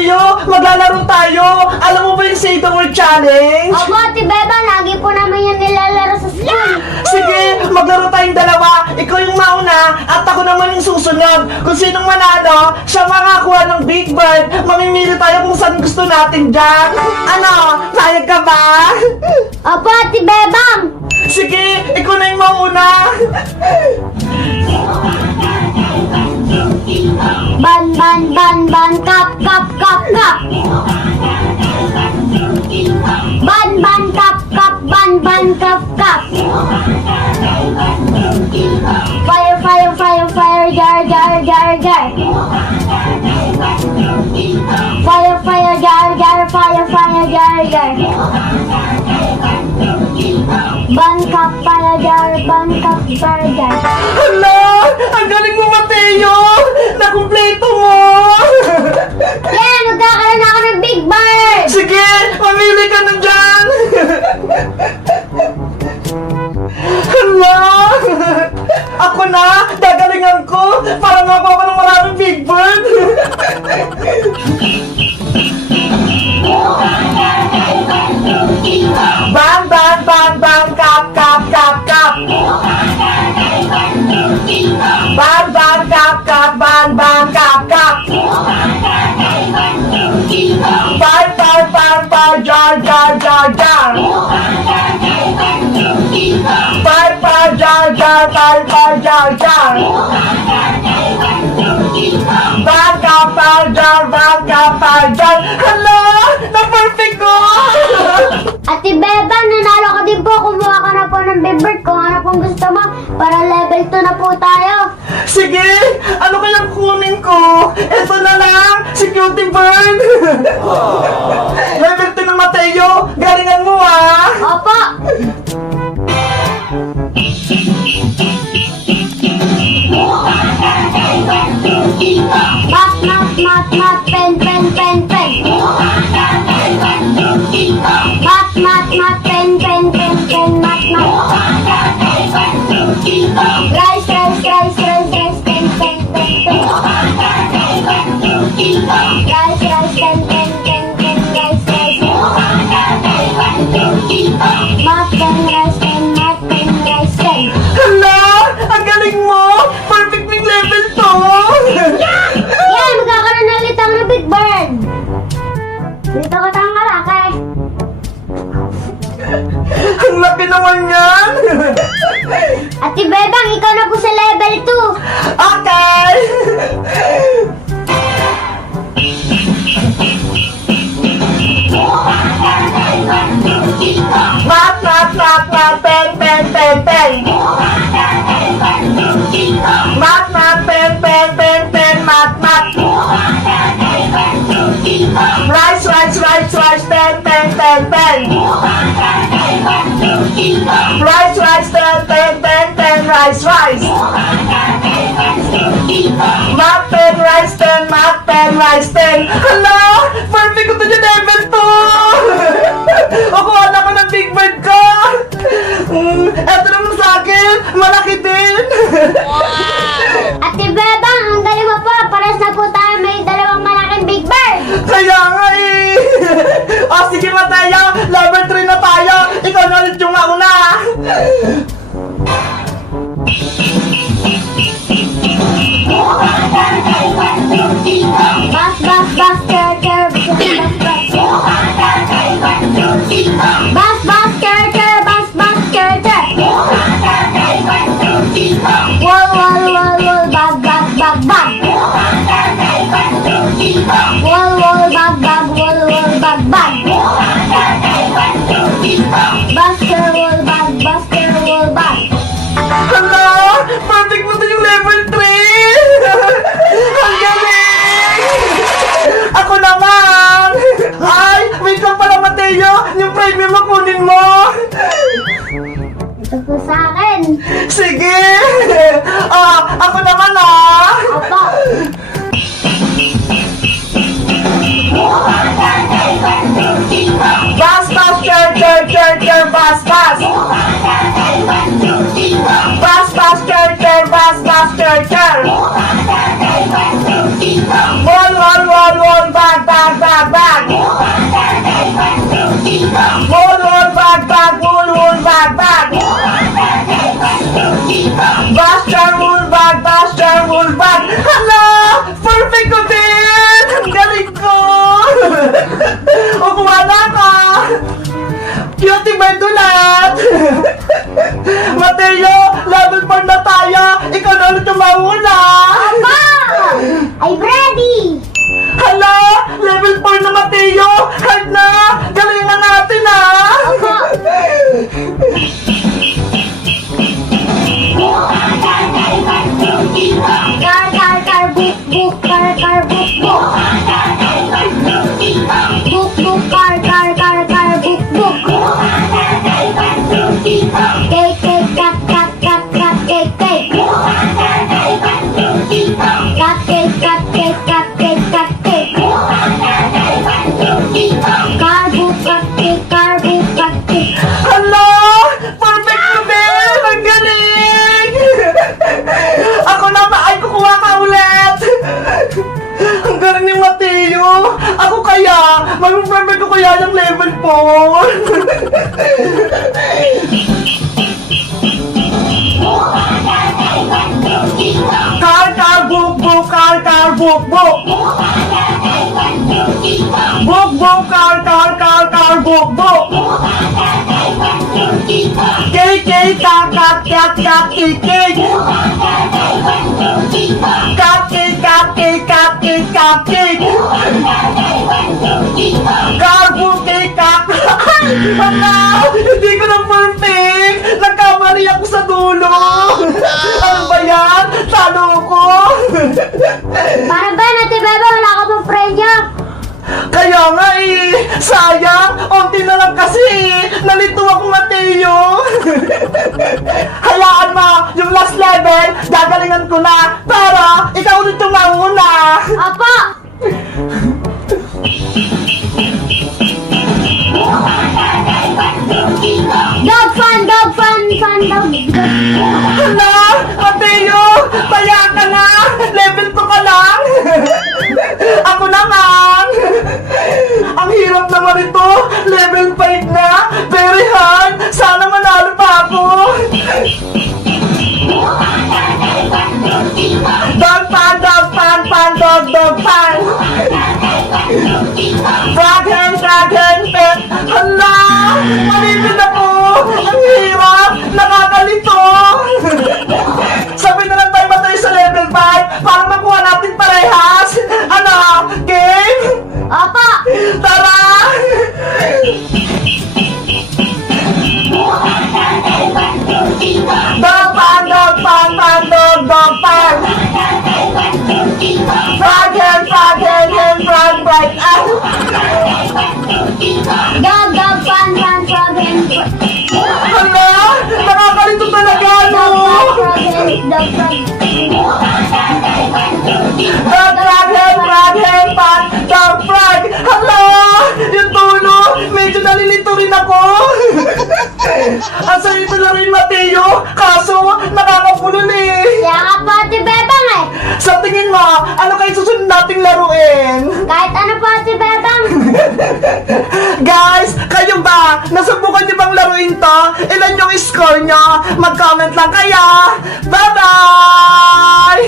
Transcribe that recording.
Mateo, maglalaro tayo. Alam mo ba yung Say the Word Challenge? Opo, Ate Beba, lagi po namin yung nilalaro sa school. Sige, maglaro tayong dalawa. Ikaw yung mauna at ako naman yung susunod. Kung sinong manalo, siya makakuha ng Big Bird. Mamimili tayo kung saan gusto natin dyan. Ano, sayag ka ba? Opo, Ate Bebang. Sige, ikaw na yung mauna. Ban, ban, ban, ban, kap, kap, kap, kap. Ban, ban, kap, kap, ban, ban, kap, kap. Fire, fire, fire, fire, jar, jar, jar, jar. Fire, fire, jar, jar, fire, fire, jar, jar. Ban, kap, fire, jar, ban, kap, fire, jar. Hala, ang galing mo, Mateo. Nakumpleto mo. Yeah, magkakaroon ako ng Big Bird. Sige, mamili ka na dyan. Hala, ako na, gagalingan ko para makuha ko ng maraming Big Bird. Bang, bang, bang, bang, kap, kap, kap, kap. Bang, bang, kap, kap, bang, bang, kap, kap. Fire, fire, fire, fire, jar, jar, jar, jar. Fire, fire, jar, jar, fire, fire, jar, jar. Bang, kap, fire, jar, bang, kap, fire, jar. Hala, na-perfect ko. Ate Beba, nanalo ka din po. Kumuha ka na po ng Big Bird kung ano pong gusto mo. Para level 2 na po tayo. Sige, ano kayang kunin ko? Ito na lang, si Cutie Bird. Level 2 ng Mateo, galingan mo ah. Opo. Mat, mat, mat, mat, pen, pen, pen, pen. Mat, mat, mat, pen, pen, pen, pen, mat, mat. Rice, rice, rice, rice, rice, pen, pen, pen, pen. Rice, rice, pen, pen, pen, pen, rice, rice. Mat, pen, rice, pen, mat, pen, rice, pen. Hala, ang galing mo. Perfect ng level 2. Yan, magkakaroon na ulit ako ng Big Bird. Dito ko tayong kalakay. Ang laki naman yan. Ate Bebang, ikaw na po sa level 2. Okay. Mat, mat, mat, mat, pen, pen, pen, pen. Mat, mat, pen, pen, pen, pen, mat, mat. Rice, rice, rice, rice, pen, pen, pen, pen. Rice, rice, pen, pen, pen, pen, rice, rice. Mat, pen, rice, pen, mat, pen, rice, pen. Hala, perfect ko to dyan level 2. Ako, anak ko ng Big Bird ko. Eto naman sa akin, malaki din. Ate Bebang, ang galing mo po. Pares na po tayo may dalawang malaking Big Bird. Kaya nga eh. O sige Mateo, level 3 na tayo. Ikaw na ulit yung mauna. Bas, bas, bas, ker, ker, bas, bas. Bas, bas, ker, ker, bas, bas, ker, ker. Wall, wall, wall, wall, bag, bag, bag, bag. Wall, wall, bag, bag, wall, wall, bag, bag. Buster, wall, bag, buster, wall, bag. Hala, perfect mo to yung level 3. Ang galing. Ako naman. Ay, wait lang pala Mateo. Yung premium mo kunin mo. Ito po sa akin. Sige. Ako naman ah. Opo. Bas, bas, ker, ker, ker, ker, bas, bas. Bas, bas, ker, ker, bas, bas, ker, ker. Wall, wall, wall, wall, bag, bag, bag, bag. Buster wool bag, Buster wool bag. Hala! Perfect ko din! Ang galing ko! O, kuha na ka! Cutie bird ulit! Mateo, level 4 na tayo! Ikaw na ulit yung mauna! Aba! I'm ready! Hala! Level 4 na Mateo! Hard na! Galing na natin ah! Opo. Car, book, book, car, book, book. Book, book, car, book, book. Cake, cake, cat, cat, cat, cat, cake, cake. Cat cake, cat cake, cat cake, cat cake. Car, book, cat cake, car, book, cat cake. Hala! Perfect ko din! Ang galing! Ako na ay kukuha ka ulit! Ang galing ni Mateo! Ako kaya, mag-perfect ko kaya yung level 4! Car, book, book, car, book, book! Book, book, car, book, book! Cake, cake, cat, cat, cat, cat, cake, cake! Cat cake, cat cake, cat cake, cat cake! Car, book, cake, cat! Hala! Hindi ko na perfect! Nagkamali ako sa dulo! Ano ba yan? Talo ko! Para ba natin, Bebe? Wala ka pang premyo. Kaya nga eh! Sayang! Onti na lang kasi eh! Nalito ako, Mateo! Hayaan mo! Yung last level, gagalingan ko na! Para ikaw ulit yung mauna! Apo! Dog fun, dog. Hala! Mateo! Taya ka na! Level 2 ka lang! Ako naman! Ang hirap naman ito! Level 5 na! Very hard! Sana manalo pa ako! Dog pan! Frog hen, pet! Hala! Malipid ako! Ang hirap! Nakakalito! Sabi na lang tayo matay sa level 5 para makuha natin parehas! Ano? Game? Apo! Tara! Dog pan! Frog hen, frog bite! Ah! Dog fun, frog and Hala! Nakakalito talaga, no? dog fun. Frog hen, pan, dog frog! Hala! Yung tulo! Medyo nalilito rin ako! Ang sarito na rin, Mateo! Kaso, nakakapulol eh! Kaya nga po, Ate Bebang eh. Sa tingin mo, ano kayo susunod nating laruin? Kahit ano po, Ate Bebang. Guys, kayo ba? Nasubukan niyo bang laruin to? Ilan yung score nyo? Mag-comment lang kayo! Bye-bye!